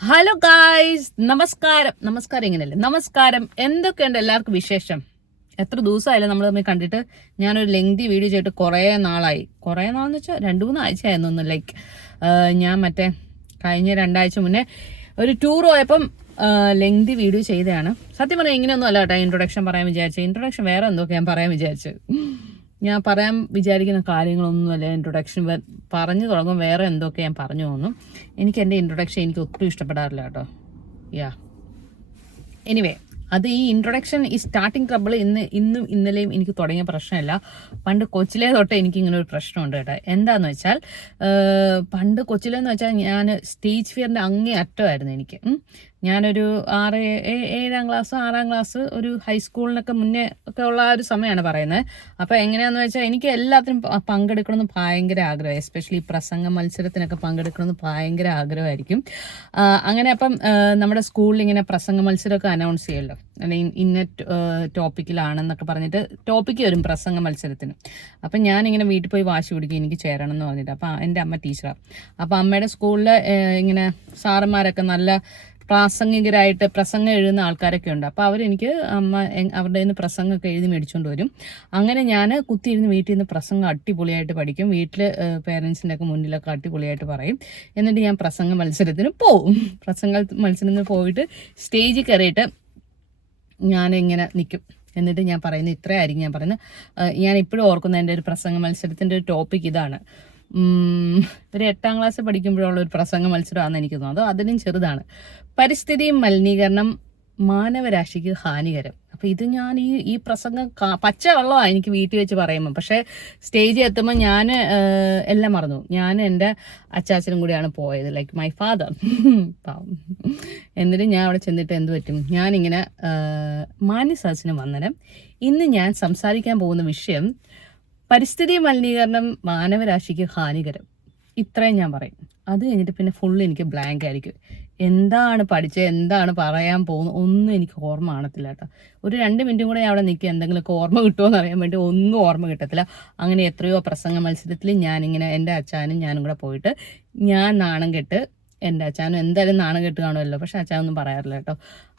Hello guys, നമസ്കാരം ഇങ്ങനെയല്ലേ? നമസ്കാരം. എന്തൊക്കെയുണ്ട് എല്ലാവർക്കും വിശേഷം? എത്ര ദിവസമായാലും നമ്മൾ തമ്മിൽ കണ്ടിട്ട്. ഞാനൊരു ലെങ്തി വീഡിയോ ചെയ്തിട്ട് കുറേ നാളെന്ന് വെച്ചാൽ 2-3 ആഴ്ചയായിരുന്നു. ലൈക്ക് ഞാൻ കഴിഞ്ഞ 2 ആഴ്ച മുന്നേ ഒരു ടൂർ പോയപ്പം ലെങ്തി വീഡിയോ ചെയ്തതാണ്. സത്യം പറഞ്ഞാൽ ഇങ്ങനെയൊന്നും അല്ല കേട്ടോ ഇൻട്രൊഡക്ഷൻ പറയാൻ വിചാരിച്ചു. ഇൻട്രൊഡക്ഷൻ വേറെ എന്തൊക്കെ ഞാൻ പറയാൻ വിചാരിച്ചു. ഞാൻ പറയാൻ വിചാരിക്കുന്ന കാര്യങ്ങളൊന്നുമല്ല. ഇൻട്രൊഡക്ഷൻ പറഞ്ഞു തുടങ്ങും വേറെ എന്തൊക്കെ ഞാൻ പറഞ്ഞു തോന്നും. എനിക്ക് എൻ്റെ ഇൻട്രൊഡക്ഷൻ എനിക്ക് ഒട്ടും ഇഷ്ടപ്പെടാറില്ല കേട്ടോ. എനിവേ, അത് ഈ ഇൻട്രൊഡക്ഷൻ ഈ സ്റ്റാർട്ടിങ് ട്രബിൾ ഇന്നും ഇന്നലെയും എനിക്ക് തുടങ്ങിയ പ്രശ്നമല്ല. പണ്ട് കൊച്ചിലേ തൊട്ട് എനിക്ക് ഇങ്ങനെ ഒരു പ്രശ്നമുണ്ട് കേട്ടോ. എന്താന്ന് വെച്ചാൽ പണ്ട് കൊച്ചിലെന്ന് വെച്ചാൽ ഞാൻ സ്റ്റേജ് ഫിയറിൻ്റെ അങ്ങേ അറ്റമായിരുന്നു എനിക്ക്. ഞാനൊരു 6-7 ക്ലാസ് 6 ക്ലാസ് ഒരു ഹൈസ്കൂളിനൊക്കെ മുന്നേ ഒക്കെ ഉള്ള ആ ഒരു സമയമാണ് പറയുന്നത്. അപ്പോൾ എങ്ങനെയാണെന്ന് വെച്ചാൽ എനിക്ക് എല്ലാത്തിനും പങ്കെടുക്കണമെന്ന് ഭയങ്കര ആഗ്രഹം. എസ്പെഷ്യലി പ്രസംഗ മത്സരത്തിനൊക്കെ പങ്കെടുക്കണമെന്ന് ഭയങ്കര ആഗ്രഹമായിരിക്കും. അങ്ങനെ അപ്പം നമ്മുടെ സ്കൂളിൽ ഇങ്ങനെ പ്രസംഗ മത്സരമൊക്കെ അനൗൺസ് ചെയ്യുമല്ലോ, അല്ലെങ്കിൽ ഇന്ന ടോപ്പിക്കിലാണെന്നൊക്കെ പറഞ്ഞിട്ട് ടോപ്പിക്ക് വരും പ്രസംഗ മത്സരത്തിന്. അപ്പം ഞാനിങ്ങനെ വീട്ടിൽ പോയി വാശി പിടിക്കും എനിക്ക് ചേരണം എന്ന് പറഞ്ഞിട്ട്. അപ്പം എൻ്റെ അമ്മ ടീച്ചറാണ്. അപ്പം അമ്മയുടെ സ്കൂളിൽ ഇങ്ങനെ സാറന്മാരൊക്കെ നല്ല പ്രാസംഗികരായിട്ട് പ്രസംഗം എഴുതുന്ന ആൾക്കാരൊക്കെ ഉണ്ട്. അപ്പോൾ അവരെനിക്ക് അവരുടെ നിന്ന് പ്രസംഗമൊക്കെ എഴുതി മേടിച്ചുകൊണ്ട് വരും. അങ്ങനെ ഞാൻ കുത്തിയിരുന്ന് വീട്ടിൽ നിന്ന് പ്രസംഗം അടിപൊളിയായിട്ട് പഠിക്കും. വീട്ടിൽ പേരൻസിൻ്റെ ഒക്കെ മുന്നിലൊക്കെ അടിപൊളിയായിട്ട് പറയും. എന്നിട്ട് ഞാൻ പ്രസംഗ മത്സരത്തിന് പോവും. പ്രസംഗ മത്സരത്തിന് പോയിട്ട് സ്റ്റേജിൽ കയറിയിട്ട് ഞാനിങ്ങനെ നിൽക്കും. എന്നിട്ട് ഞാൻ പറയുന്നത് ഇത്രയായിരിക്കും ഞാൻ പറയുന്നത്. ഞാൻ ഇപ്പോഴും ഓർക്കുന്ന എൻ്റെ ഒരു പ്രസംഗ മത്സരത്തിൻ്റെ ഒരു ടോപ്പിക് ഇതാണ്. ഒരു 8ാം ക്ലാസ് പഠിക്കുമ്പോഴുള്ള ഒരു പ്രസംഗ മത്സരമാണെന്ന് എനിക്ക് തോന്നുന്നത്. അതിലും ചെറുതാണ്. പരിസ്ഥിതി മലിനീകരണം മാനവരാശിക്ക് ഹാനികരം. അപ്പോൾ ഇത് ഞാൻ ഈ പ്രസംഗം പച്ച വെള്ളമാണ് എനിക്ക് വീട്ടിൽ വെച്ച് പറയുമ്പോൾ. പക്ഷേ സ്റ്റേജിൽ എത്തുമ്പോൾ ഞാൻ എല്ലാം മറന്നു. ഞാൻ എൻ്റെ അച്ചാച്ചനും കൂടിയാണ് പോയത്, ലൈക്ക് മൈ ഫാദർ. എന്നിട്ട് ഞാൻ അവിടെ ചെന്നിട്ട് എന്ത് പറ്റും, ഞാനിങ്ങനെ മാന്യസദസ്സിന് വന്നേരം ഇന്ന് ഞാൻ സംസാരിക്കാൻ പോകുന്ന വിഷയം പരിസ്ഥിതി മലിനീകരണം മാനവരാശിക്ക് ഹാനികരം. ഇത്രയും ഞാൻ പറയും. അത് കഴിഞ്ഞിട്ട് പിന്നെ ഫുള്ള് എനിക്ക് ബ്ലാങ്ക് ആയിരിക്കും. എന്താണ് പഠിച്ചത്, എന്താണ് പറയാൻ പോകുന്നത് ഒന്നും എനിക്ക് ഓർമ്മ കാണത്തില്ല കേട്ടോ. ഒരു 2 മിനിറ്റും കൂടെ അവിടെ നിൽക്കുക, എന്തെങ്കിലുമൊക്കെ ഓർമ്മ കിട്ടുമോ എന്ന് അറിയാൻ വേണ്ടി. ഒന്നും ഓർമ്മ കിട്ടത്തില്ല. അങ്ങനെ എത്രയോ പ്രസംഗ മത്സരത്തിൽ ഞാനിങ്ങനെ എൻ്റെ അച്ഛനും ഞാനും കൂടെ പോയിട്ട് ഞാൻ നാണം കെട്ട്, എൻ്റെ അച്ഛനും എന്തായാലും നാണം കെട്ട് കാണുമല്ലോ, പക്ഷെ അച്ഛനൊന്നും പറയാറില്ല കേട്ടോ.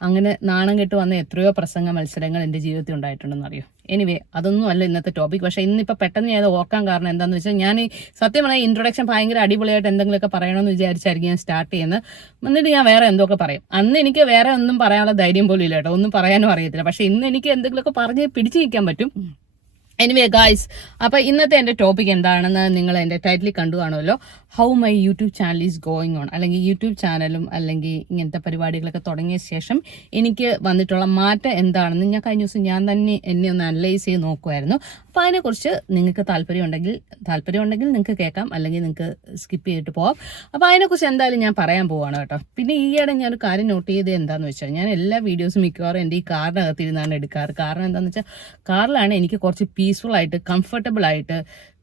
അങ്ങനെ നാണം കെട്ട് വന്ന എത്രയോ പ്രസംഗ മത്സരങ്ങൾ എൻ്റെ ജീവിതത്തിൽ ഉണ്ടായിട്ടുണ്ടെന്ന് അറിയോ. എനിവേ, അതൊന്നും അല്ല ഇന്നത്തെ ടോപ്പിക്. പക്ഷേ ഇന്നിപ്പോൾ പെട്ടെന്ന് ഞാൻ ഓർക്കാൻ കാരണം എന്താണെന്ന് വെച്ചാൽ, ഞാൻ സത്യം പറഞ്ഞാൽ ഇൻട്രൊഡക്ഷൻ ഭയങ്കര അടിപൊളിയായിട്ട് എന്തെങ്കിലുമൊക്കെ പറയണമെന്ന് വിചാരിച്ചായിരിക്കും ഞാൻ സ്റ്റാർട്ട് ചെയ്യുന്നത്. എന്നിട്ട് ഞാൻ വേറെ എന്തൊക്കെ പറയും. അന്ന് എനിക്ക് വേറെ ഒന്നും പറയാനുള്ള ധൈര്യം പോലും ഇല്ല കേട്ടോ. ഒന്നും പറയാനും അറിയത്തില്ല. പക്ഷേ ഇന്ന് എനിക്ക് എന്തെങ്കിലുമൊക്കെ പറഞ്ഞ് പിടിച്ചു നിൽക്കാൻ പറ്റും. എനിവേ ഗായ്സ്, അപ്പോൾ ഇന്നത്തെ എൻ്റെ ടോപ്പിക് എന്താണെന്ന് നിങ്ങൾ എൻ്റെ ടൈറ്റിൽ കണ്ടു കാണുമല്ലോ. How my YouTube channel is going on. അല്ലെങ്കിൽ യൂട്യൂബ് ചാനലും അല്ലെങ്കിൽ ഇങ്ങനത്തെ പരിപാടികളൊക്കെ തുടങ്ങിയ ശേഷം എനിക്ക് വന്നിട്ടുള്ള മാറ്റം എന്താണെന്ന് ഞാൻ കഴിഞ്ഞ ദിവസം ഞാൻ തന്നെ എന്നെ ഒന്ന് അനലൈസ് ചെയ്ത് നോക്കുമായിരുന്നു. അപ്പോൾ അതിനെക്കുറിച്ച് നിങ്ങൾക്ക് താല്പര്യമുണ്ടെങ്കിൽ നിങ്ങൾക്ക് കേൾക്കാം, അല്ലെങ്കിൽ നിങ്ങൾക്ക് സ്കിപ്പ് ചെയ്തിട്ട് പോകാം. അപ്പോൾ അതിനെക്കുറിച്ച് എന്തായാലും ഞാൻ പറയാൻ പോവാണ് കേട്ടോ. പിന്നെ ഈയിടെ ഞാനൊരു കാര്യം നോട്ട് ചെയ്ത് എന്താണെന്ന് വെച്ചാൽ, ഞാൻ എല്ലാ വീഡിയോസും മിക്കവാറും എൻ്റെ ഈ കാറിനകത്തിരുന്നാണ് എടുക്കാറ്. കാരണം എന്താണെന്ന് വെച്ചാൽ, കാറിലാണ് എനിക്ക് കുറച്ച് പീസ്ഫുൾ ആയിട്ട് കംഫർട്ടബിൾ ആയിട്ട്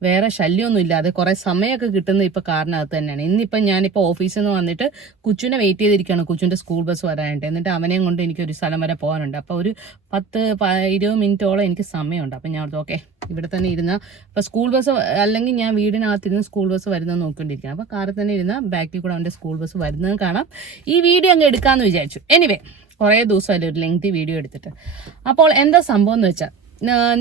വേറെ ശല്യമൊന്നും ഇല്ലാതെ കുറേ സമയമൊക്കെ കിട്ടുന്നത് ഇപ്പോൾ കാറിനകത്ത് തന്നെയാണ്. ഇന്നിപ്പം ഞാനിപ്പോൾ ഓഫീസിൽ നിന്ന് വന്നിട്ട് കുച്ചുവിനെ വെയിറ്റ് ചെയ്തിരിക്കുകയാണ്, കുച്ചുവിൻ്റെ സ്കൂൾ ബസ് വരാനായിട്ട്. എന്നിട്ട് അവനെയും കൊണ്ട് എനിക്കൊരു സ്ഥലം വരെ പോകാനുണ്ട്. അപ്പോൾ ഒരു 10-20 മിനിറ്റോളം എനിക്ക് സമയമുണ്ട്. അപ്പം ഞാൻ ഓർത്തു ഓക്കെ ഇവിടെ തന്നെ ഇരുന്ന, ഇപ്പോൾ സ്കൂൾ ബസ് അല്ലെങ്കിൽ ഞാൻ വീടിനകത്തിരുന്ന് സ്കൂൾ ബസ് വരുന്നത് നോക്കിക്കൊണ്ടിരിക്കുകയാണ്. അപ്പോൾ കാറിൽ തന്നെ ഇരുന്ന ബാക്കിൽ കൂടെ അവൻ്റെ സ്കൂൾ ബസ് വരുന്നത് കാണാം. ഈ വീഡിയോ അങ്ങ് എടുക്കാമെന്ന് വിചാരിച്ചു. എനിവേ, കുറേ ദിവസമല്ലേ ഒരു ലെങ്തി വീഡിയോ എടുത്തിട്ട്. അപ്പോൾ എന്താ സംഭവം എന്ന് വെച്ചാൽ,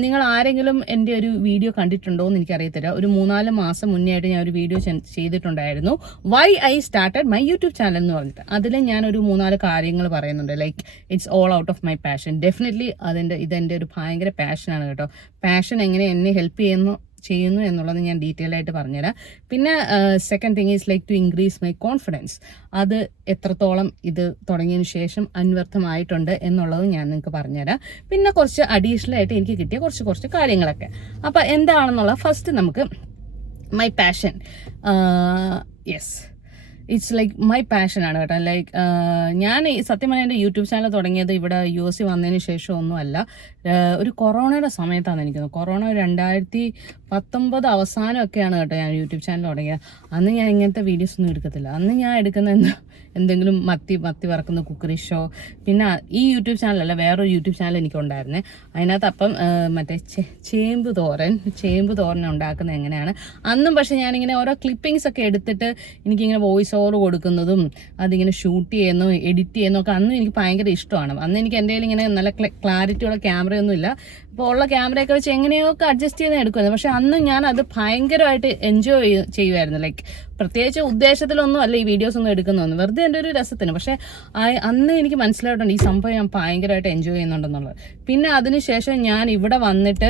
നിങ്ങൾ ആരെങ്കിലും എൻ്റെ ഒരു വീഡിയോ കണ്ടിട്ടുണ്ടോ എന്ന് എനിക്കറിയത്തില്ല. ഒരു 3-4 മാസം മുന്നേ ആയിട്ട് ഞാൻ ഒരു വീഡിയോ ചെയ്തിട്ടുണ്ടായിരുന്നു, why I started my YouTube channel എന്ന് പറഞ്ഞിട്ട്. അതിൽ ഞാനൊരു 3-4 കാര്യങ്ങൾ പറയുന്നുണ്ട്. Like it's all out of my passion. Definitely ഇതെൻ്റെ ഒരു ഭയങ്കര പാഷനാണ് കേട്ടോ. പാഷൻ എങ്ങനെ എന്നെ ഹെൽപ്പ് ചെയ്യുന്നു എന്നുള്ളത് ഞാൻ ഡീറ്റെയിൽ ആയിട്ട് പറഞ്ഞുതരാം. പിന്നെ second thing is like to increase my confidence. അത് എത്രത്തോളം ഇത് തുടങ്ങിയതിന് ശേഷം അന്വർത്ഥമായിട്ടുണ്ട് എന്നുള്ളത് ഞാൻ നിങ്ങൾക്ക് പറഞ്ഞുതരാം. പിന്നെ കുറച്ച് അഡീഷണൽ ആയിട്ട് എനിക്ക് കിട്ടിയ കുറച്ച് കാര്യങ്ങളൊക്കെ. അപ്പോൾ എന്താണെന്നുള്ള ഫസ്റ്റ് നമുക്ക് my passion. Yes, it's like my പാഷനാണ് കേട്ടോ. ലൈക്ക് ഞാൻ സത്യം പറഞ്ഞാൽ എൻ്റെ യൂട്യൂബ് ചാനൽ തുടങ്ങിയത് ഇവിടെ US വന്നതിന് ശേഷം ഒന്നുമല്ല. ഒരു കൊറോണയുടെ സമയത്താണ് എനിക്ക് തോന്നുന്നത്. കൊറോണ 2019 അവസാനമൊക്കെയാണ് കേട്ടോ ഞാൻ യൂട്യൂബ് ചാനൽ തുടങ്ങിയത്. അന്ന് ഞാൻ ഇങ്ങനത്തെ വീഡിയോസ് ഒന്നും എടുക്കത്തില്ല. അന്ന് ഞാൻ എടുക്കുന്ന എന്തെങ്കിലും മത്തി വറക്കുന്ന കുക്കറി ഷോ. പിന്നെ ഈ യൂട്യൂബ് ചാനലല്ല, വേറൊരു യൂട്യൂബ് ചാനൽ എനിക്കുണ്ടായിരുന്നേ. അതിനകത്ത് അപ്പം മറ്റേ ചേമ്പ് തോരൻ ഉണ്ടാക്കുന്നത് എങ്ങനെയാണ്. അന്നും പക്ഷേ ഞാനിങ്ങനെ ഓരോ ക്ലിപ്പിങ്സ് ഒക്കെ എടുത്തിട്ട് എനിക്കിങ്ങനെ വോയിസ് ചോറ് കൊടുക്കുന്നതും അതിങ്ങനെ ഷൂട്ട് ചെയ്യുന്നു എഡിറ്റ് ചെയ്യുന്നു ഒക്കെ അന്ന് എനിക്ക് ഭയങ്കര ഇഷ്ടമാണ്. അന്ന് എനിക്ക് എൻ്റെ കയ്യിൽ ഇങ്ങനെ നല്ല ക്ലാരിറ്റിയുള്ള ക്യാമറയൊന്നും ഇല്ല. അപ്പോൾ ഉള്ള ക്യാമറയൊക്കെ വെച്ച് എങ്ങനെയൊക്കെ അഡ്ജസ്റ്റ് ചെയ്ത് എടുക്കുന്നത്. പക്ഷെ അന്ന് ഞാൻ അത് ഭയങ്കരമായിട്ട് എൻജോയ് ചെയ്യുമായിരുന്നു. ലൈക്ക് പ്രത്യേകിച്ച് ഉദ്ദേശത്തിലൊന്നും അല്ല ഈ വീഡിയോസ് ഒന്നും എടുക്കുന്നതൊന്നും, വെറുതെ എൻ്റെ ഒരു രസത്തിന്. പക്ഷെ അന്ന് എനിക്ക് മനസ്സിലായിട്ടുണ്ട് ഈ സംഭവം ഞാൻ ഭയങ്കരമായിട്ട് എൻജോയ് ചെയ്യുന്നുണ്ടെന്നുള്ളത്. പിന്നെ അതിനുശേഷം ഞാൻ ഇവിടെ വന്നിട്ട്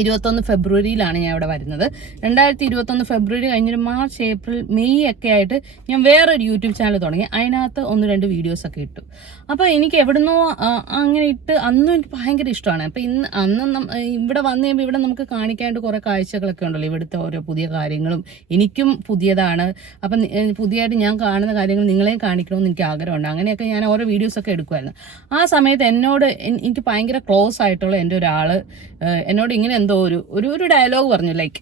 2021 ഫെബ്രുവരിയിലാണ് ഞാൻ ഇവിടെ വരുന്നത്. 2021 ഫെബ്രുവരി കഴിഞ്ഞൊരു മാർച്ച് ഏപ്രിൽ മെയ് ഒക്കെ ആയിട്ട് ഞാൻ വേറൊരു യൂട്യൂബ് ചാനൽ തുടങ്ങി. അതിനകത്ത് 1-2 വീഡിയോസൊക്കെ ഇട്ടു. അപ്പോൾ എനിക്ക് എവിടുന്നോ അങ്ങനെ ഇട്ട് അന്നും എനിക്ക് ഭയങ്കര ഇഷ്ടമാണ്. അപ്പോൾ അന്ന് ഇവിടെ വന്നു കഴിയുമ്പോൾ ഇവിടെ നമുക്ക് കാണിക്കാനായിട്ട് കുറേ കാഴ്ചകളൊക്കെ ഉണ്ടല്ലോ, ഇവിടുത്തെ ഓരോ പുതിയ കാര്യങ്ങളും എനിക്കും പുതിയതാണ്. അപ്പം പുതിയതായിട്ട് ഞാൻ കാണുന്ന കാര്യങ്ങൾ നിങ്ങളെയും കാണിക്കണമെന്ന് എനിക്ക് ആഗ്രഹമുണ്ട്. അങ്ങനെയൊക്കെ ഞാൻ ഓരോ വീഡിയോസൊക്കെ എടുക്കുമായിരുന്നു. ആ സമയത്ത് എനിക്ക് ഭയങ്കര ക്ലോസ് ആയിട്ടുള്ള എൻ്റെ ഒരാൾ എന്നോട് ഇങ്ങനെ എന്തോ ഒരു ഡയലോഗ് പറഞ്ഞു. ലൈക്ക്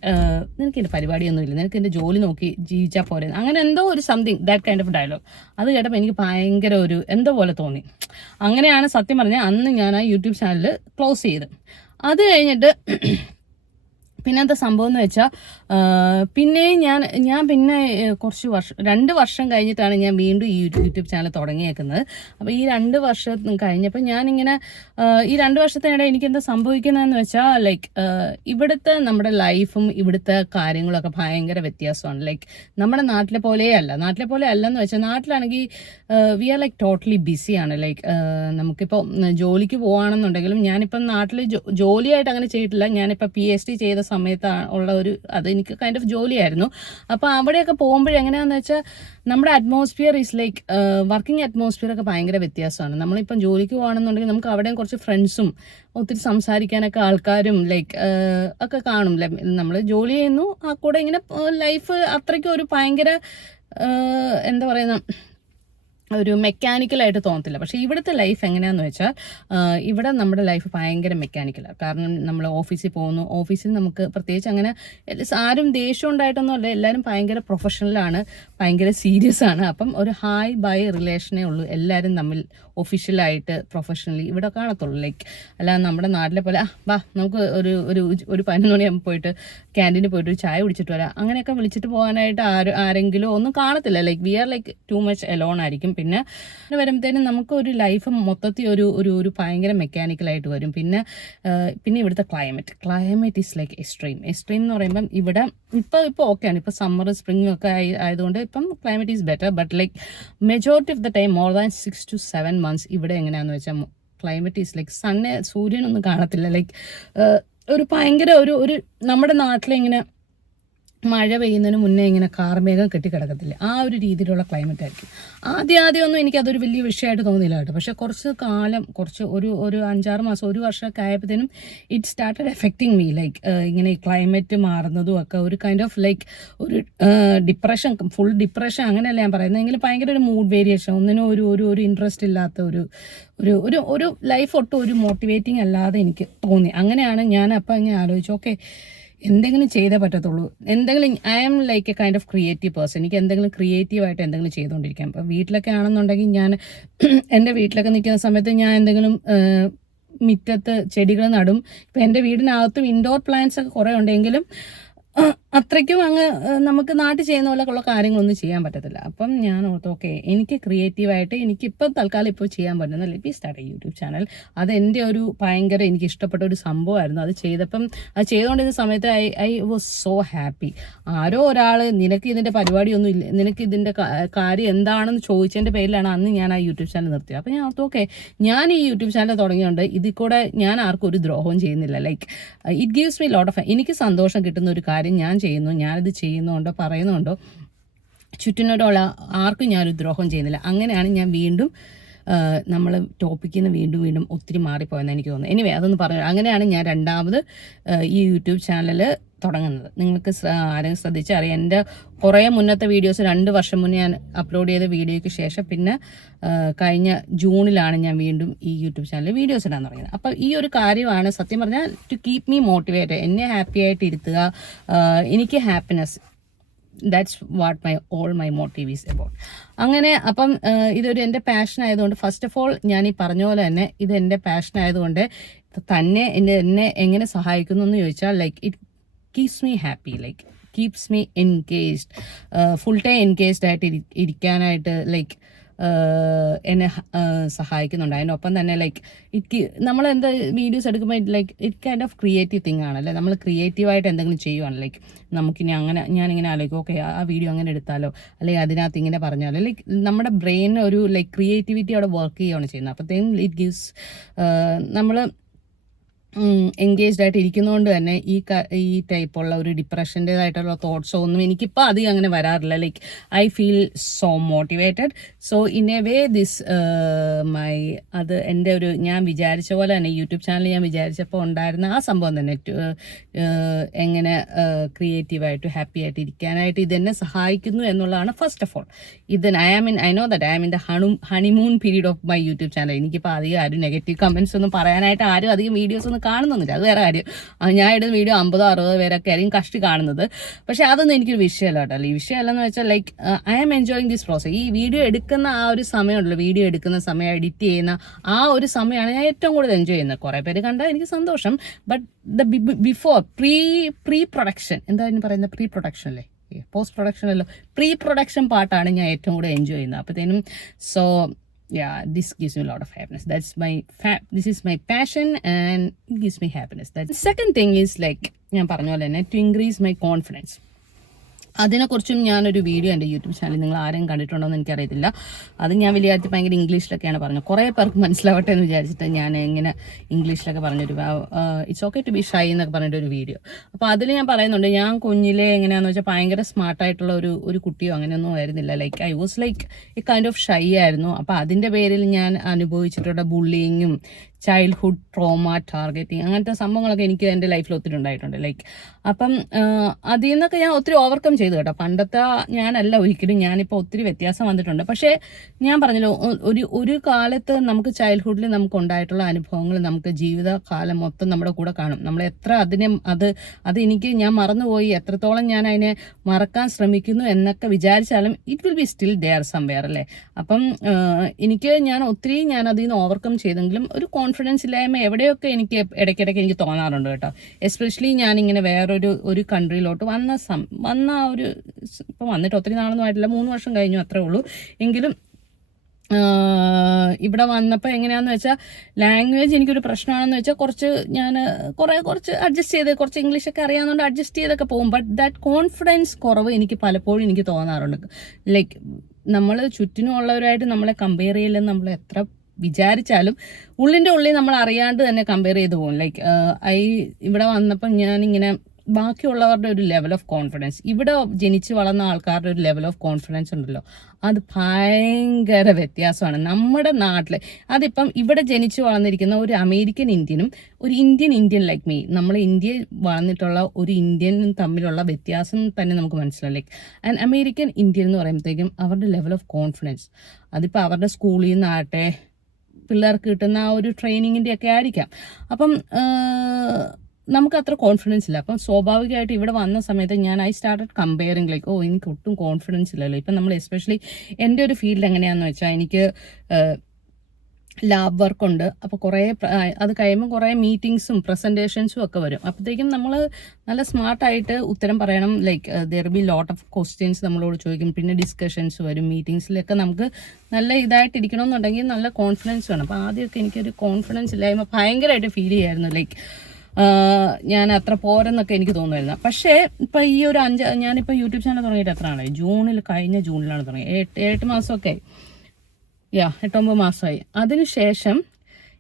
നിനക്ക് എൻ്റെ പരിപാടിയൊന്നും ഇല്ല, നിനക്ക് എൻ്റെ ജോലി നോക്കി ജീവിച്ചാൽ പോരെ, അങ്ങനെ എന്തോ ഒരു something that kind of dialogue. അത് കേട്ടപ്പോൾ എനിക്ക് ഭയങ്കര എന്തോ പോലെ തോന്നി. അങ്ങനെയാണ് സത്യം പറഞ്ഞാൽ അന്ന് ഞാൻ ആ യൂട്യൂബ് ചാനൽ ക്ലോസ് ചെയ്ത്. അത് കഴിഞ്ഞിട്ട് പിന്നത്തെ സംഭവം എന്ന് വെച്ചാൽ പിന്നെ ഞാൻ പിന്നെ കുറച്ച് 2 വർഷം കഴിഞ്ഞിട്ടാണ് ഞാൻ വീണ്ടും ഈ യൂട്യൂബ് ചാനൽ തുടങ്ങിയേക്കുന്നത്. അപ്പോൾ ഈ 2 വർഷം കഴിഞ്ഞപ്പോൾ ഞാനിങ്ങനെ ഈ 2 വർഷത്തിനിടെ എനിക്ക് എന്താ സംഭവിക്കുന്നതെന്ന് വെച്ചാൽ ലൈക്ക് ഇവിടുത്തെ നമ്മുടെ ലൈഫും ഇവിടുത്തെ കാര്യങ്ങളൊക്കെ ഭയങ്കര വ്യത്യാസമാണ്. ലൈക്ക് നമ്മുടെ നാട്ടിലെ പോലെ അല്ലെന്ന് വെച്ചാൽ നാട്ടിലാണെങ്കിൽ വി ആർ ലൈക്ക് ടോട്ടലി ബിസിയാണ്. ലൈക്ക് നമുക്കിപ്പോൾ ജോലിക്ക് പോവുകയാണെന്നുണ്ടെങ്കിലും ഞാനിപ്പം നാട്ടിൽ ജോലിയായിട്ട് അങ്ങനെ ചെയ്തിട്ടില്ല. ഞാനിപ്പോൾ PhD ചെയ്ത സമയത്ത് ഉള്ള അതെനിക്ക് കൈൻഡ് ഓഫ് ജോലിയായിരുന്നു. അപ്പോൾ അവിടെയൊക്കെ പോകുമ്പോഴെങ്ങനെയാണെന്ന് വെച്ചാൽ നമ്മുടെ atmosphere is like working atmosphere ഒക്കെ ഭയങ്കര വ്യത്യാസമാണ്. നമ്മളിപ്പം ജോലിക്ക് പോകണമെന്നുണ്ടെങ്കിൽ നമുക്ക് അവിടെയും കുറച്ച് ഫ്രണ്ട്സും ഒത്തിരി സംസാരിക്കാനൊക്കെ ആൾക്കാരും ലൈക്ക് ഒക്കെ കാണും. നമ്മൾ ജോലി ചെയ്യുന്നു, ആ കൂടെ ഇങ്ങനെ ലൈഫ് അത്രയ്ക്കും ഒരു ഭയങ്കര എന്താ പറയുന്ന ഒരു മെക്കാനിക്കലായിട്ട് തോന്നത്തില്ല. പക്ഷേ ഇവിടുത്തെ ലൈഫ് എങ്ങനെയാണെന്ന് വെച്ചാൽ ഇവിടെ നമ്മുടെ ലൈഫ് ഭയങ്കര മെക്കാനിക്കലാണ്. കാരണം നമ്മൾ ഓഫീസിൽ പോകുന്നു, ഓഫീസിൽ നമുക്ക് പ്രത്യേകിച്ച് അങ്ങനെ ആരും ദേഷ്യം ഉണ്ടായിട്ടൊന്നും അല്ല, എല്ലാവരും ഭയങ്കര പ്രൊഫഷണലാണ്, ഭയങ്കര സീരിയസ് ആണ്. അപ്പം ഒരു ഹായ് ബൈ റിലേഷനേ ഉള്ളൂ എല്ലാവരും തമ്മിൽ ഒഫീഷ്യലായിട്ട് പ്രൊഫഷണലി ഇവിടെ കാണത്തുള്ളൂ. ലൈക്ക് അല്ലാതെ നമ്മുടെ നാട്ടിലെ പോലെ വാ നമുക്ക് ഒരു 11 മണിയാകുമ്പോൾ പോയിട്ട് ക്യാൻറ്റീനിൽ പോയിട്ട് ഒരു ചായ കുടിച്ചിട്ട് വരാം, അങ്ങനെയൊക്കെ വിളിച്ചിട്ട് പോകാനായിട്ട് ആരെങ്കിലും ഒന്നും കാണത്തില്ല. Like we are like too much alone ആയിരിക്കും. പിന്നെ വരുമ്പോഴത്തേനും നമുക്ക് ഒരു ലൈഫ് മൊത്തത്തിൽ ഒരു ഭയങ്കര മെക്കാനിക്കലായിട്ട് വരും. പിന്നെ ഇവിടുത്തെ ക്ലൈമറ്റ് ഈസ് ലൈക്ക് എക്സ്ട്രീം എന്ന് പറയുമ്പം ഇവിടെ ഇപ്പോൾ ഓക്കെയാണ്. ഇപ്പോൾ സമ്മർ സ്പ്രിംഗ് ഒക്കെ ആയതുകൊണ്ട് ഇപ്പം climate is better. But like majority of the time more than 6 to 7 months ഇവിടെ എങ്ങനെയാണെന്ന് വെച്ചാൽ ക്ലൈമറ്റ് ഈസ് ലൈക്ക് സൂര്യനൊന്നും കാണത്തില്ല. ലൈക്ക് ഒരു ഭയങ്കര ഒരു നമ്മുടെ നാട്ടിലിങ്ങനെ മഴ പെയ്യുന്നതിന് മുന്നേ ഇങ്ങനെ കാർമേഘം കെട്ടിക്കിടക്കത്തില്ല, ആ ഒരു രീതിയിലുള്ള ക്ലൈമറ്റ് ആയിരിക്കും. ആദ്യമൊന്നും എനിക്കതൊരു വലിയ വിഷയമായിട്ട് തോന്നിയില്ല കേട്ടോ. പക്ഷേ കുറച്ച് കാലം ഒരു 5-6 മാസം 1 വർഷമൊക്കെ ആയപ്പോഴത്തേനും it started affecting me. Like ഇങ്ങനെ ക്ലൈമറ്റ് മാറുന്നതും ഒക്കെ ഒരു കൈൻഡ് ഓഫ് ലൈക്ക് ഒരു ഡിപ്രഷൻ, ഫുൾ ഡിപ്രഷൻ അങ്ങനെയല്ല ഞാൻ പറയുന്നത്, എങ്കിലും ഭയങ്കര ഒരു മൂഡ് വേരിയേഷൻ, ഒന്നിനും ഒരു ഇൻട്രസ്റ്റ് ഇല്ലാത്ത ഒരു ലൈഫ് ഒട്ടും ഒരു മോട്ടിവേറ്റിംഗ് അല്ലാതെ എനിക്ക് തോന്നി. അങ്ങനെയാണ് ഞാൻ അപ്പം ഇങ്ങനെ ആലോചിച്ചു, ഓക്കെ എന്തെങ്കിലും ചെയ്തേ പറ്റത്തുള്ളൂ, I am like a kind of creative person. എനിക്ക് എന്തെങ്കിലും ക്രിയേറ്റീവായിട്ട് എന്തെങ്കിലും ചെയ്തുകൊണ്ടിരിക്കാം. ഇപ്പോൾ വീട്ടിലൊക്കെ ആണെന്നുണ്ടെങ്കിൽ ഞാൻ എൻ്റെ വീട്ടിലൊക്കെ നിൽക്കുന്ന സമയത്ത് ഞാൻ എന്തെങ്കിലും മുറ്റത്ത് ചെടികൾ നടും. ഇപ്പം എൻ്റെ വീടിനകത്തും ഇൻഡോർ പ്ലാന്റ്സ് ഒക്കെ കുറേ ഉണ്ടെങ്കിലും അത്രയ്ക്കും അങ്ങ് നമുക്ക് നാട്ടിൽ ചെയ്യുന്ന പോലെയുള്ള കാര്യങ്ങളൊന്നും ചെയ്യാൻ പറ്റത്തില്ല. അപ്പം ഞാൻ ഓർത്തു ഓക്കെ എനിക്ക് ക്രിയേറ്റീവായിട്ട് എനിക്കിപ്പം തൽക്കാലം ഇപ്പോൾ ചെയ്യാൻ പറ്റുന്ന ലെറ്റ് സ്റ്റാർട്ട് യൂട്യൂബ് ചാനൽ. അത് എൻ്റെ ഒരു ഭയങ്കര എനിക്ക് ഇഷ്ടപ്പെട്ട ഒരു സംഭവമായിരുന്നു. അത് ചെയ്തുകൊണ്ടിരുന്ന സമയത്ത് ഐ വാസ് സോ ഹാപ്പി. ആരോ ഒരാൾ നിനക്ക് ഇതിൻ്റെ പരിപാടിയൊന്നും ഇല്ല, നിനക്ക് ഇതിൻ്റെ കാര്യം എന്താണെന്ന് ചോദിച്ചതിൻ്റെ പേരിലാണ് അന്ന് ഞാൻ ആ യൂട്യൂബ് ചാനൽ നിർത്തിയത്. അപ്പം ഞാൻ ഓർത്തു ഓക്കെ ഞാൻ ഈ യൂട്യൂബ് ചാനൽ തുടങ്ങിയുണ്ട്, ഇതിൽ കൂടെ ഞാൻ ആർക്കും ഒരു ദ്രോഹവും ചെയ്യുന്നില്ല. Like it gives me lot of എനിക്ക് സന്തോഷം കിട്ടുന്ന ഒരു കാര്യം ഞാൻ ചെയ്യുന്നു, ഞാനിത് ചെയ്യുന്നുണ്ടോ പറയുന്നുണ്ടോ ചുറ്റിനോടുള്ള ആർക്കും ഞാനൊരു ദ്രോഹം ചെയ്യുന്നില്ല. അങ്ങനെയാണ് ഞാൻ വീണ്ടും നമ്മൾ ടോപ്പിക്കിൽ നിന്ന് വീണ്ടും ഒത്തിരി മാറിപ്പോയെന്ന് എനിക്ക് തോന്നുന്നു. എനിവേ അതൊന്ന് പറഞ്ഞു. അങ്ങനെയാണ് ഞാൻ രണ്ടാമത് ഈ യൂട്യൂബ് ചാനൽ തുടങ്ങുന്നത്. നിങ്ങൾക്ക് ആരെങ്കിലും ശ്രദ്ധിച്ചറിയാം, എൻ്റെ കുറേ മുന്നത്തെ വീഡിയോസ് 2 വർഷം മുന്നേ ഞാൻ അപ്ലോഡ് ചെയ്ത വീഡിയോയ്ക്ക് ശേഷം പിന്നെ കഴിഞ്ഞ ജൂണിലാണ് ഞാൻ വീണ്ടും ഈ യൂട്യൂബ് ചാനലിൽ വീഡിയോസ് ഇടാൻ തുടങ്ങിയത്. അപ്പോൾ ഈ ഒരു കാര്യമാണ് സത്യം പറഞ്ഞാൽ ടു കീപ് മീ മോട്ടിവേറ്റഡ്, എന്നെ ഹാപ്പി ആയിട്ട് ഇരുത്തുക, എനിക്ക് happiness, that's what all my motive is about. അങ്ങനെ അപ്പം ഇതൊരു എൻ്റെ പാഷൻ ആയതുകൊണ്ട് ഫസ്റ്റ് ഓഫ് ഓൾ ഞാൻ ഈ പറഞ്ഞ പോലെ തന്നെ ഇത് എൻ്റെ പാഷൻ ആയതുകൊണ്ട് തന്നെ എന്നെ എങ്ങനെ സഹായിക്കുന്നു എന്ന് ചോദിച്ചാൽ like it keeps me happy. Like keeps me engaged, full time engaged ആയിട്ട് ഇരിക്കാനായിട്ട് ലൈക്ക് എന്നെ സഹായിക്കുന്നുണ്ട്. അതിനൊപ്പം തന്നെ ലൈക്ക് നമ്മൾ എന്താ വീഡിയോസ് എടുക്കുമ്പോൾ like it kind of creative thing ആണല്ലേ. നമ്മൾ ക്രിയേറ്റീവായിട്ട് എന്തെങ്കിലും ചെയ്യുവാണ്. ലൈക്ക് നമുക്കിനി അങ്ങനെ ഞാനിങ്ങനെ ആലോചിക്കും, ഓക്കെ ആ വീഡിയോ അങ്ങനെ എടുത്താലോ, അല്ലെങ്കിൽ അതിനകത്ത് ഇങ്ങനെ പറഞ്ഞാലോ, ലൈക്ക് നമ്മുടെ ബ്രെയിൻ ഒരു ലൈക്ക് ക്രിയേറ്റിവിറ്റി അവിടെ വർക്ക് ചെയ്യുകയാണ് ചെയ്യുന്നത്. അപ്പോഴത്തേക്കും ഇറ്റ് ഗിവ്സ് നമ്മൾ എൻഗേജ്ഡ് ആയിട്ട് ഇരിക്കുന്നതുകൊണ്ട് തന്നെ ഈ ടൈപ്പുള്ള ഒരു ഡിപ്രഷൻ്റെതായിട്ടുള്ള തോട്ട്സോ ഒന്നും എനിക്കിപ്പോൾ അധികം അങ്ങനെ വരാറില്ല. Like I feel so motivated. So in a way this അത് എൻ്റെ ഒരു ഞാൻ വിചാരിച്ച പോലെ തന്നെ യൂട്യൂബ് ചാനൽ ഞാൻ വിചാരിച്ചപ്പോൾ ഉണ്ടായിരുന്ന ആ സംഭവം തന്നെ എങ്ങനെ ക്രിയേറ്റീവായിട്ട് ഹാപ്പി ആയിട്ട് ഇരിക്കാനായിട്ട് ഇതെന്നെ സഹായിക്കുന്നു എന്നുള്ളതാണ് first of all. I know that I am in the honeymoon period of my YouTube channel. എനിക്കിപ്പോൾ അധികം ആരും നെഗറ്റീവ് കമൻസ് ഒന്നും പറയാനായിട്ട് ആരും അധികം വീഡിയോസ് ഒന്നും കാണുന്നൊന്നുമില്ല. അത് വേറെ കാര്യം. ഞാൻ ഇടുന്ന വീഡിയോ 50-60 പേരൊക്കെ ആയിരിക്കും കഷ്ടി കാണുന്നത്. പക്ഷെ അതൊന്നും എനിക്കൊരു വിഷയമല്ല കേട്ടോ. ഈ വിഷയമല്ലെന്ന് വെച്ചാൽ like I am enjoying this process. ഈ വീഡിയോ എടുക്കുന്ന ആ ഒരു സമയമുണ്ടല്ലോ, വീഡിയോ എടുക്കുന്ന സമയം, എഡിറ്റ് ചെയ്യുന്ന ആ ഒരു സമയമാണ് ഞാൻ ഏറ്റവും കൂടുതൽ എൻജോയ് ചെയ്യുന്നത്. കുറേ പേര് കണ്ടാൽ എനിക്ക് സന്തോഷം. ബട്ട് ബിഫോർ പ്രീ പ്രൊഡക്ഷൻ, എന്താ പറയുന്നത്, പ്രീ പ്രൊഡക്ഷൻ അല്ലേ, പോസ്റ്റ് പ്രൊഡക്ഷൻ അല്ലോ, പ്രീ പ്രൊഡക്ഷൻ പാർട്ടാണ് ഞാൻ ഏറ്റവും കൂടുതൽ എൻജോയ് ചെയ്യുന്നത്. അപ്പോഴത്തേനും so yeah, this gives me a lot of happiness. This is my passion and it gives me happiness. The second thing is like ഞാൻ പറഞ്ഞ പോലെ തന്നെ to increase my confidence. അതിനെക്കുറിച്ചും ഞാനൊരു വീഡിയോ എൻ്റെ യൂട്യൂബ് ചാനലിൽ നിങ്ങൾ ആരെയും കണ്ടിട്ടുണ്ടോ എന്ന് എനിക്കറിയത്തില്ല. അത് ഞാൻ വലിയ കാര്യത്തിൽ ഭയങ്കര ഇംഗ്ലീഷിലൊക്കെയാണ് പറഞ്ഞത്. കുറേ പേർക്ക് മനസ്സിലാവട്ടെ എന്ന് വിചാരിച്ചിട്ട് ഞാൻ ഇങ്ങനെ ഇംഗ്ലീഷിലൊക്കെ പറഞ്ഞൊരു it's okay to be shy എന്നൊക്കെ പറഞ്ഞിട്ടൊരു വീഡിയോ. അപ്പോൾ അതിൽ ഞാൻ പറയുന്നുണ്ട്, ഞാൻ കുഞ്ഞിലെ എങ്ങനെയാണെന്ന് വെച്ചാൽ ഭയങ്കര സ്മാർട്ടായിട്ടുള്ള ഒരു കുട്ടിയോ അങ്ങനെയൊന്നും ആയിരുന്നില്ല. ലൈക്ക് ഐ വാസ് ലൈക്ക് ഈ കൈൻഡ് ഓഫ് ഷൈ ആയിരുന്നു. അപ്പോൾ അതിൻ്റെ പേരിൽ ഞാൻ അനുഭവിച്ചിട്ടുള്ള ബുള്ളിങ്ങും ചൈൽഡ്ഹുഡ് ട്രോമ, ടാർഗറ്റിങ്, അങ്ങനത്തെ സംഭവങ്ങളൊക്കെ എനിക്ക് എൻ്റെ ലൈഫിൽ ഒത്തിരി ഉണ്ടായിട്ടുണ്ട്. ലൈക്ക് അപ്പം അതിൽ നിന്നൊക്കെ ഞാൻ ഒത്തിരി ഓവർകം ചെയ്തു കേട്ടോ. പണ്ടത്തെ ഞാനല്ല ഒരിക്കലും, ഞാനിപ്പോൾ ഒത്തിരി വ്യത്യാസം വന്നിട്ടുണ്ട്. പക്ഷേ ഞാൻ പറഞ്ഞല്ലോ, ഒരു കാലത്ത് നമുക്ക് ചൈൽഡ്ഹുഡിൽ നമുക്ക് ഉണ്ടായിട്ടുള്ള അനുഭവങ്ങൾ നമുക്ക് ജീവിതകാലം മൊത്തം നമ്മുടെ കൂടെ കാണും. നമ്മൾ എത്ര അത് എനിക്ക് ഞാൻ മറന്നുപോയി, എത്രത്തോളം ഞാൻ അതിനെ മറക്കാൻ ശ്രമിക്കുന്നു എന്നൊക്കെ വിചാരിച്ചാലും it will be still there somewhere അല്ലേ. അപ്പം ഞാൻ അതിൽ നിന്ന് ഓവർകം ചെയ്തെങ്കിലും ഒരു കോൺഫിഡൻസ് ഇല്ലായ്മ എവിടെയൊക്കെ എനിക്ക് ഇടയ്ക്കിടയ്ക്ക് എനിക്ക് തോന്നാറുണ്ട് കേട്ടോ. എസ്പെഷ്യലി ഞാനിങ്ങനെ വേറൊരു കൺട്രിയിലോട്ട് വന്ന ഒരു ഇപ്പം വന്നിട്ട് ഒത്തിരി നാളൊന്നും ആയിട്ടില്ല, 3 വർഷം കഴിഞ്ഞു അത്രേ ഉള്ളൂ. എങ്കിലും ഇവിടെ വന്നപ്പോൾ എങ്ങനെയാണെന്ന് വെച്ചാൽ ലാംഗ്വേജ് എനിക്കൊരു പ്രശ്നമാണെന്ന് വെച്ചാൽ കുറച്ച് അഡ്ജസ്റ്റ് ചെയ്ത്, കുറച്ച് ഇംഗ്ലീഷൊക്കെ അറിയാവുന്നതുകൊണ്ട് അഡ്ജസ്റ്റ് ചെയ്തൊക്കെ പോകും. ബട്ട് ദാറ്റ് കോൺഫിഡൻസ് കുറവ് എനിക്ക് പലപ്പോഴും എനിക്ക് തോന്നാറുണ്ട്. ലൈക്ക് നമ്മൾ ചുറ്റിനുമുള്ളവരായിട്ട് നമ്മളെ കമ്പയർ ചെയ്യില്ലെന്ന് നമ്മൾ എത്ര വിചാരിച്ചാലും ഉള്ളിൻ്റെ ഉള്ളിൽ നമ്മൾ അറിയാണ്ട് തന്നെ കമ്പയർ ചെയ്ത് പോകും. ലൈക്ക് ഇവിടെ വന്നപ്പം ഞാനിങ്ങനെ ബാക്കിയുള്ളവരുടെ ഒരു ലെവൽ ഓഫ് കോൺഫിഡൻസ്, ഇവിടെ ജനിച്ച് വളർന്ന ആൾക്കാരുടെ ഒരു ലെവൽ ഓഫ് കോൺഫിഡൻസ് ഉണ്ടല്ലോ, അത് ഭയങ്കര വ്യത്യാസമാണ്. നമ്മുടെ നാട്ടിൽ അതിപ്പം ഇവിടെ ജനിച്ച് വളർന്നിരിക്കുന്ന ഒരു അമേരിക്കൻ ഇന്ത്യനും ഒരു ഇന്ത്യൻ ലൈക്ക് മീ, നമ്മൾ ഇന്ത്യയിൽ വളർന്നിട്ടുള്ള ഒരു ഇന്ത്യനും തമ്മിലുള്ള വ്യത്യാസം തന്നെ നമുക്ക് മനസ്സിലാവും. ലൈക്ക് ആൻഡ് അമേരിക്കൻ ഇന്ത്യൻ എന്ന് പറയുമ്പോഴത്തേക്കും അവരുടെ ലെവൽ ഓഫ് കോൺഫിഡൻസ് അതിപ്പോൾ അവരുടെ സ്കൂളിൽ നിന്നാകട്ടെ പിള്ളേർക്ക് കിട്ടുന്ന ആ ഒരു ട്രെയിനിങ്ങിൻ്റെ ഒക്കെ ആയിരിക്കാം. അപ്പം നമുക്ക് അത്ര കോൺഫിഡൻസ് ഇല്ല. അപ്പം സ്വാഭാവികമായിട്ട് ഇവിടെ വന്ന സമയത്ത് ഐ സ്റ്റാർട്ടഡ് കമ്പയറിങ് ലൈക്ക് എനിക്ക് ഒട്ടും കോൺഫിഡൻസ് ഇല്ലല്ലോ. ഇപ്പം നമ്മൾ എസ്പെഷ്യലി എൻ്റെ ഒരു ഫീൽഡ് എങ്ങനെയാണെന്ന് വെച്ചാൽ എനിക്ക് ലാബ് വർക്കുണ്ട്. അപ്പോൾ അത് കഴിയുമ്പോൾ കുറേ മീറ്റിങ്സും പ്രസൻറ്റേഷൻസും ഒക്കെ വരും. അപ്പോഴത്തേക്കും നമ്മൾ നല്ല സ്മാർട്ടായിട്ട് ഉത്തരം പറയണം. Like there be lot of questions നമ്മളോട് ചോദിക്കും. പിന്നെ ഡിസ്കഷൻസ് വരും. മീറ്റിങ്സിലൊക്കെ നമുക്ക് നല്ല ഇതായിട്ടിരിക്കണമെന്നുണ്ടെങ്കിൽ നല്ല കോൺഫിഡൻസ് വേണം. അപ്പോൾ ആദ്യമൊക്കെ എനിക്കൊരു കോൺഫിഡൻസ് ഇല്ലായ്മ ഭയങ്കരമായിട്ട് ഫീൽ ചെയ്യായിരുന്നു. ലൈക്ക് ഞാൻ അത്ര പോരെന്നൊക്കെ എനിക്ക് തോന്നുമായിരുന്നു. പക്ഷേ ഇപ്പം ഈ ഒരു ഞാനിപ്പോൾ യൂട്യൂബ് ചാനൽ തുടങ്ങിയിട്ട് എത്ര ആളായി? കഴിഞ്ഞ ജൂണിലാണ് തുടങ്ങിയത്. 8 മാസമൊക്കെ 8-9 മാസമായി. അതിനുശേഷം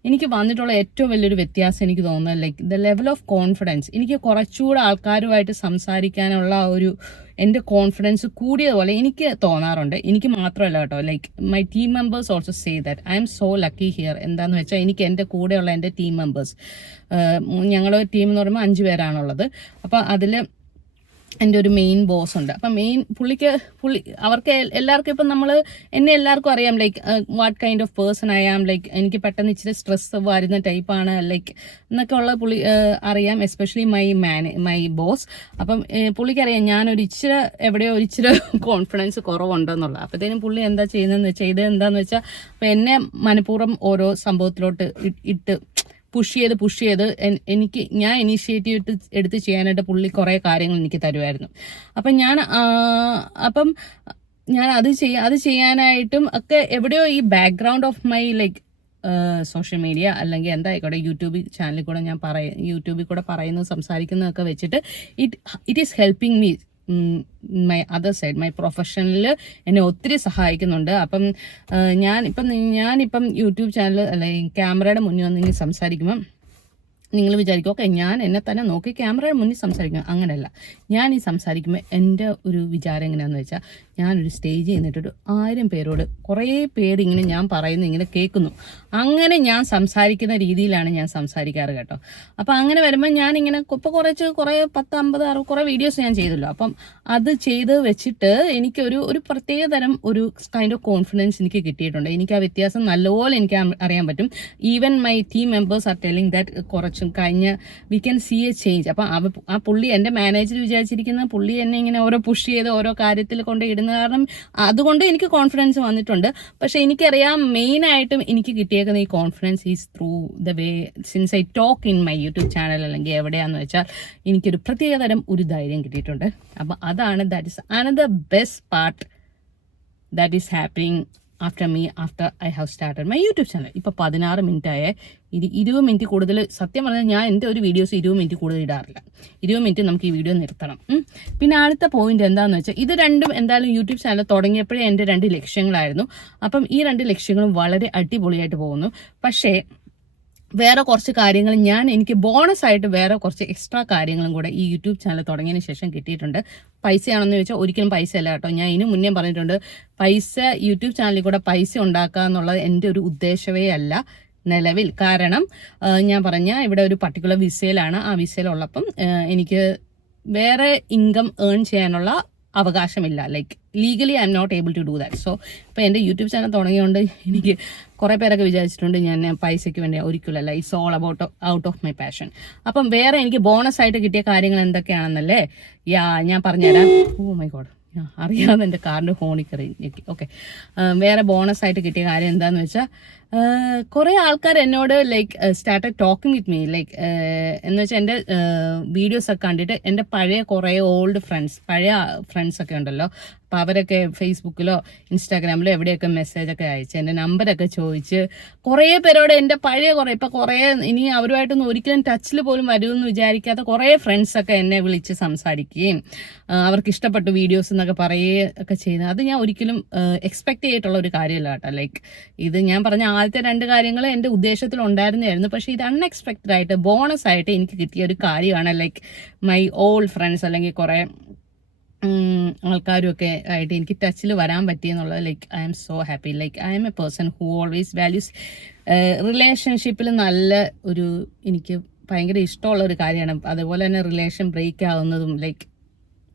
എനിക്ക് വന്നിട്ടുള്ള ഏറ്റവും വലിയൊരു വ്യത്യാസം എനിക്ക് തോന്നുന്നത് like the level of confidence. എനിക്ക് കുറച്ചുകൂടെ ആൾക്കാരുമായിട്ട് സംസാരിക്കാനുള്ള എൻ്റെ കോൺഫിഡൻസ് കൂടിയതുപോലെ എനിക്ക് തോന്നാറുണ്ട്. എനിക്ക് മാത്രമല്ല കേട്ടോ, like my team members also say that I M so lucky here. എന്താണെന്ന് വെച്ചാൽ എനിക്ക് എൻ്റെ കൂടെയുള്ള എൻ്റെ ടീം മെമ്പേഴ്സ്, ഞങ്ങളുടെ ടീം എന്ന് പറയുമ്പോൾ 5 പേരാണുള്ളത്. അപ്പോൾ അതിൽ എൻ്റെ ഒരു മെയിൻ ബോസ് ഉണ്ട്. അപ്പം അവർക്ക് എല്ലാവർക്കും ഇപ്പം എന്നെ എല്ലാവർക്കും അറിയാം. Like what kind of person I am. Like എനിക്ക് പെട്ടെന്ന് ഇച്ചിരി സ്ട്രെസ് വരുന്ന ടൈപ്പാണ് ലൈക്ക് എന്നൊക്കെ ഉള്ള അറിയാം. Especially my boss. അപ്പം പുള്ളിക്കറിയാം ഞാനൊരു എവിടെയോ ഒരു കോൺഫിഡൻസ് കുറവുണ്ടെന്നുള്ളത്. അപ്പോഴത്തേനും പുള്ളി എന്താ ചെയ്തതെന്ന് വെച്ചാൽ അപ്പം എന്നെ മനഃപൂർവ്വം ഓരോ സംഭവത്തിലോട്ട് ഇട്ട് പുഷ് ചെയ്ത് ഞാൻ ഇനീഷ്യേറ്റീവ് എടുത്ത് ചെയ്യാനായിട്ട് പുള്ളി കുറേ കാര്യങ്ങൾ എനിക്ക് തരുമായിരുന്നു. അപ്പം ഞാൻ അത് ചെയ്യാനായിട്ടും ഒക്കെ എവിടെയോ ഈ background of my like social media അല്ലെങ്കിൽ എന്തായിക്കോട്ടെ യൂട്യൂബ് ചാനലിൽ കൂടെ ഞാൻ യൂട്യൂബിൽ കൂടെ പറയുന്നത് സംസാരിക്കുന്നതൊക്കെ വെച്ചിട്ട് it is helping me my other side my പ്രൊഫഷനിൽ എന്നെ ഒത്തിരി സഹായിക്കുന്നുണ്ട്. അപ്പം ഞാനിപ്പം യൂട്യൂബ് ചാനൽ അല്ലെങ്കിൽ ക്യാമറയുടെ മുന്നിൽ വന്ന് സംസാരിക്കുമ്പം നിങ്ങൾ വിചാരിക്കും ഓക്കെ ഞാൻ എന്നെ തന്നെ നോക്കി ക്യാമറയുടെ മുന്നിൽ സംസാരിക്കും. അങ്ങനെയല്ല, ഞാൻ ഈ സംസാരിക്കുമ്പോൾ എൻ്റെ ഒരു വിചാരം എങ്ങനെയാണെന്ന് വെച്ചാൽ ഞാനൊരു സ്റ്റേജിൽ നിന്നിട്ടൊരു 1000 പേരോട് കുറേ പേര് ഇങ്ങനെ ഞാൻ പറയുന്നത് ഇങ്ങനെ കേൾക്കുന്നു. അങ്ങനെ ഞാൻ സംസാരിക്കുന്ന രീതിയിലാണ് ഞാൻ സംസാരിക്കാറ് കേട്ടോ. അപ്പം അങ്ങനെ വരുമ്പോൾ ഞാനിങ്ങനെ ഇപ്പോൾ കുറേ 10, 50, 60 കുറേ വീഡിയോസ് ഞാൻ ചെയ്തല്ലോ. അപ്പം അത് ചെയ്ത് വെച്ചിട്ട് ഒരു പ്രത്യേക തരം ഒരു കൈൻഡ് ഓഫ് കോൺഫിഡൻസ് എനിക്ക് കിട്ടിയിട്ടുണ്ട്. എനിക്ക് ആ വ്യത്യാസം നല്ലപോലെ എനിക്ക് അറിയാൻ പറ്റും. Even my team members are telling that കുറച്ചും കഴിഞ്ഞ we can see a change. അപ്പം ആ പുള്ളി എൻ്റെ മാനേജർ വിചാരിച്ചിരിക്കുന്ന പുള്ളി എന്നെ ഇങ്ങനെ ഓരോ പുഷ് ചെയ്ത് ഓരോ കാര്യത്തിൽ കൊണ്ട് ഇടുന്ന കാരണം അതുകൊണ്ട് എനിക്ക് കോൺഫിഡൻസ് വന്നിട്ടുണ്ട്. പക്ഷെ എനിക്കറിയാം മെയിനായിട്ടും എനിക്ക് കിട്ടിയേക്കുന്ന ഈ confidence is through the way since I talk in my YouTube channel അല്ലെങ്കിൽ എവിടെയാണെന്ന് വെച്ചാൽ എനിക്കൊരു പ്രത്യേകതരം ഒരു ധൈര്യം കിട്ടിയിട്ടുണ്ട്. അപ്പം അതാണ് that is another best part that is happening after I have started my YouTube channel. ഇപ്പോൾ 16 മിനിറ്റ് ആയ 20 മിനിറ്റ് കൂടുതൽ സത്യം പറഞ്ഞാൽ ഞാൻ എൻ്റെ ഒരു വീഡിയോസ് 20 മിനിറ്റ് കൂടുതൽ ഇടാറില്ല. 20 മിനിറ്റ് നമുക്ക് ഈ വീഡിയോ നിർത്തണം. പിന്നെ അടുത്ത പോയിന്റ് എന്താണെന്ന് വെച്ചാൽ ഇത് രണ്ടും എന്തായാലും യൂട്യൂബ് ചാനൽ തുടങ്ങിയപ്പോഴേ എൻ്റെ 2 ലക്ഷ്യങ്ങളായിരുന്നു. അപ്പം ഈ 2 ലക്ഷ്യങ്ങളും വളരെ അടിപൊളിയായിട്ട് പോകുന്നു. പക്ഷേ വേറെ കുറച്ച് കാര്യങ്ങൾ എനിക്ക് ബോണസ് ആയിട്ട് വേറെ കുറച്ച് എക്സ്ട്രാ കാര്യങ്ങളും കൂടെ ഈ യൂട്യൂബ് ചാനൽ തുടങ്ങിയതിന് ശേഷം കിട്ടിയിട്ടുണ്ട്. പൈസയാണെന്ന് ചോദിച്ചാൽ ഒരിക്കലും പൈസ അല്ല കേട്ടോ. ഞാൻ ഇതിനു മുന്നേ പറഞ്ഞിട്ടുണ്ട് യൂട്യൂബ് ചാനലിൽ കൂടെ പൈസ ഉണ്ടാക്കുക എന്നുള്ളത് എൻ്റെ ഒരു ഉദ്ദേശമേ അല്ല നിലവിൽ. കാരണം ഞാൻ ഇവിടെ ഒരു പർട്ടിക്കുലർ വിസയിലാണ്. ആ വിസയിലുള്ളപ്പം എനിക്ക് വേറെ ഇൻകം ഏൺ ചെയ്യാനുള്ള അവകാശമില്ല. Like legally I am not able to do that. So ഇപ്പോൾ എൻ്റെ യൂട്യൂബ് ചാനൽ തുടങ്ങിയതുകൊണ്ട് എനിക്ക് കുറേ പേരൊക്കെ വിചാരിച്ചിട്ടുണ്ട് ഞാൻ പൈസയ്ക്ക് വേണ്ടി ഒരിക്കലല്ല. It's all out of my passion. അപ്പം വേറെ എനിക്ക് ബോണസ് ആയിട്ട് കിട്ടിയ കാര്യങ്ങൾ എന്തൊക്കെയാണെന്നല്ലേ ഞാൻ പറഞ്ഞുതരാം. ഓ മൈ ഗോഡ്, അറിയാതെ എൻ്റെ കാറിൻ്റെ ഹോണിൽ കയറി ഞെക്കി. ഓക്കെ, വേറെ ബോണസ് ആയിട്ട് കിട്ടിയ കാര്യം എന്താണെന്ന് വെച്ചാൽ കുറേ ആൾക്കാർ എന്നോട് like started talking with me like എന്ന് വെച്ചാൽ എൻ്റെ വീഡിയോസൊക്കെ കണ്ടിട്ട് എൻ്റെ കുറേ ഓൾഡ് പഴയ ഫ്രണ്ട്സൊക്കെ ഉണ്ടല്ലോ. അപ്പോൾ അവരൊക്കെ ഫേസ്ബുക്കിലോ ഇൻസ്റ്റാഗ്രാമിലോ എവിടെയൊക്കെ മെസ്സേജൊക്കെ അയച്ച് എൻ്റെ നമ്പരൊക്കെ ചോദിച്ച് കുറേ പേരോട് എൻ്റെ കുറേ ഇനി അവരുമായിട്ടൊന്നും ഒരിക്കലും ടച്ചിൽ പോലും വരുമെന്ന് വിചാരിക്കാത്ത കുറേ ഫ്രണ്ട്സൊക്കെ എന്നെ വിളിച്ച് സംസാരിക്കുകയും അവർക്ക് ഇഷ്ടപ്പെട്ട വീഡിയോസ് എന്നൊക്കെ പറയുകയൊക്കെ ചെയ്യുന്നത് അത് ഞാൻ ഒരിക്കലും എക്സ്പെക്ട് ചെയ്തിട്ടുള്ള ഒരു കാര്യമല്ല കേട്ടോ. ലൈക്ക് ഇത് ഞാൻ പറഞ്ഞ ആദ്യത്തെ 2 കാര്യങ്ങൾ എൻ്റെ ഉദ്ദേശത്തിൽ ഉണ്ടായിരുന്നതായിരുന്നു. പക്ഷേ ഇത് അൺഎക്സ്പെക്റ്റഡ് ആയിട്ട് ബോണസ് ആയിട്ട് എനിക്ക് കിട്ടിയ ഒരു കാര്യമാണ്. ലൈക്ക് മൈ ഓൾഡ് ഫ്രണ്ട്സ് അല്ലെങ്കിൽ കുറേ ആൾക്കാരും ഒക്കെ ആയിട്ട് എനിക്ക് ടച്ചിൽ വരാൻ പറ്റിയെന്നുള്ളത് like I am so happy. Like I am a person who always values റിലേഷൻഷിപ്പിൽ നല്ല എനിക്ക് ഭയങ്കര ഇഷ്ടമുള്ള ഒരു കാര്യമാണ്. അതുപോലെ തന്നെ റിലേഷൻ ബ്രേക്ക് ആവുന്നതും ലൈക്ക്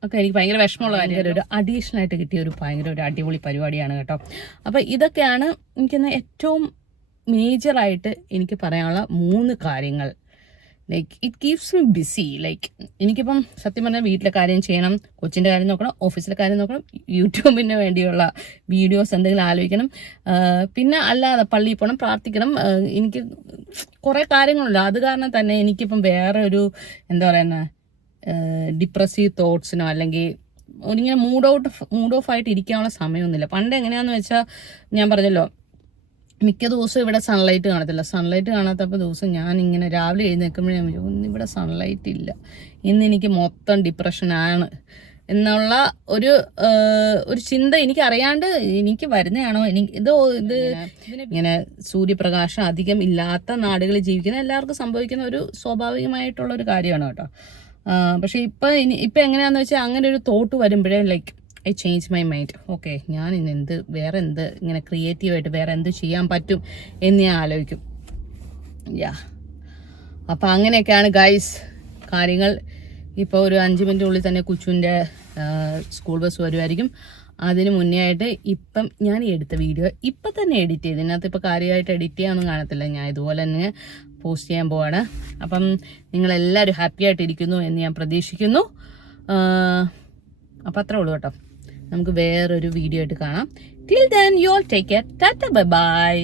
ഒക്കെ എനിക്ക് ഭയങ്കര വിഷമമുള്ള കാര്യം. ഒരു അഡീഷണൽ ആയിട്ട് കിട്ടിയ ഭയങ്കര ഒരു അടിപൊളി പരിപാടിയാണ് കേട്ടോ. അപ്പോൾ ഇതൊക്കെയാണ് എനിക്കിന്ന് ഏറ്റവും മേജറായിട്ട് എനിക്ക് പറയാനുള്ള 3 കാര്യങ്ങൾ. Like it keeps me busy. Like എനിക്കിപ്പം സത്യം പറഞ്ഞാൽ വീട്ടിലെ കാര്യം ചെയ്യണം, കൊച്ചിൻ്റെ കാര്യം നോക്കണം, ഓഫീസിലെ കാര്യം നോക്കണം, യൂട്യൂബിന് വേണ്ടിയുള്ള വീഡിയോസ് എന്തെങ്കിലും ആലോചിക്കണം, പിന്നെ അല്ലാതെ പള്ളിയിൽ പോകണം, പ്രാർത്ഥിക്കണം. എനിക്ക് കുറേ കാര്യങ്ങളുണ്ട്. അത് കാരണം തന്നെ എനിക്കിപ്പം വേറെ ഒരു എന്താ പറയുന്ന ഡിപ്രസീവ് തോട്ട്സിനോ അല്ലെങ്കിൽ ഇങ്ങനെ മൂഡ് ഓഫ് ആയിട്ട് ഇരിക്കാനുള്ള സമയമൊന്നുമില്ല. പണ്ട് എങ്ങനെയാണെന്ന് വെച്ചാൽ ഞാൻ പറഞ്ഞല്ലോ മിക്ക ദിവസവും ഇവിടെ സൺലൈറ്റ് കാണത്തില്ല. സൺലൈറ്റ് കാണാത്തപ്പോൾ ദിവസം ഞാൻ ഇങ്ങനെ രാവിലെ എഴുന്നേൽക്കുമ്പോഴേ ഞാൻ വിചാരിക്കും ഇന്ന് ഇവിടെ സൺലൈറ്റ് ഇല്ല, ഇന്ന് എനിക്ക് മൊത്തം ഡിപ്രഷനാണ് എന്നുള്ള ഒരു ചിന്ത എനിക്ക് അറിയാണ്ട് എനിക്ക് വരുന്നതാണോ. ഇത് ഇങ്ങനെ സൂര്യപ്രകാശം അധികം ഇല്ലാത്ത നാടുകളിൽ ജീവിക്കുന്ന എല്ലാവർക്കും സംഭവിക്കുന്ന ഒരു സ്വാഭാവികമായിട്ടുള്ള ഒരു കാര്യമാണ് കേട്ടോ. പക്ഷെ ഇപ്പം എങ്ങനെയാണെന്ന് വെച്ചാൽ അങ്ങനെ ഒരു തോട്ട് വരുമ്പോഴേ like I change my mind. Okay, ഞാൻ ഇന്ന് വേറെ എന്ത് ഇങ്ങനെ ക്രിയേറ്റീവായിട്ട് വേറെ എന്ത് ചെയ്യാൻ പറ്റും എന്ന് ഞാൻ ആലോചിക്കും. അപ്പം അങ്ങനെയൊക്കെയാണ് ഗൈസ് കാര്യങ്ങൾ. ഇപ്പോൾ ഒരു 5 മിനിറ്റിനുള്ളിൽ തന്നെ കുച്ചുവിൻ്റെ സ്കൂൾ ബസ് വരുമായിരിക്കും. അതിന് മുന്നേ ആയിട്ട് ഇപ്പം ഞാൻ എടുത്ത വീഡിയോ ഇപ്പം തന്നെ എഡിറ്റ് ചെയ്ത് ഇതിനകത്ത് ഇപ്പോൾ കാര്യമായിട്ട് എഡിറ്റ് ചെയ്യാനൊന്നും കാണത്തില്ല. ഞാൻ ഇതുപോലെ തന്നെ പോസ്റ്റ് ചെയ്യാൻ പോവാണ്. അപ്പം നിങ്ങളെല്ലാവരും ഹാപ്പി ആയിട്ടിരിക്കുന്നു എന്ന് ഞാൻ പ്രതീക്ഷിക്കുന്നു. അപ്പം അത്രേ ഉള്ളൂ കേട്ടോ. നമുക്ക് വേറൊരു വീഡിയോ ആയിട്ട് കാണാം. Till then you all take care. Tata bye bye.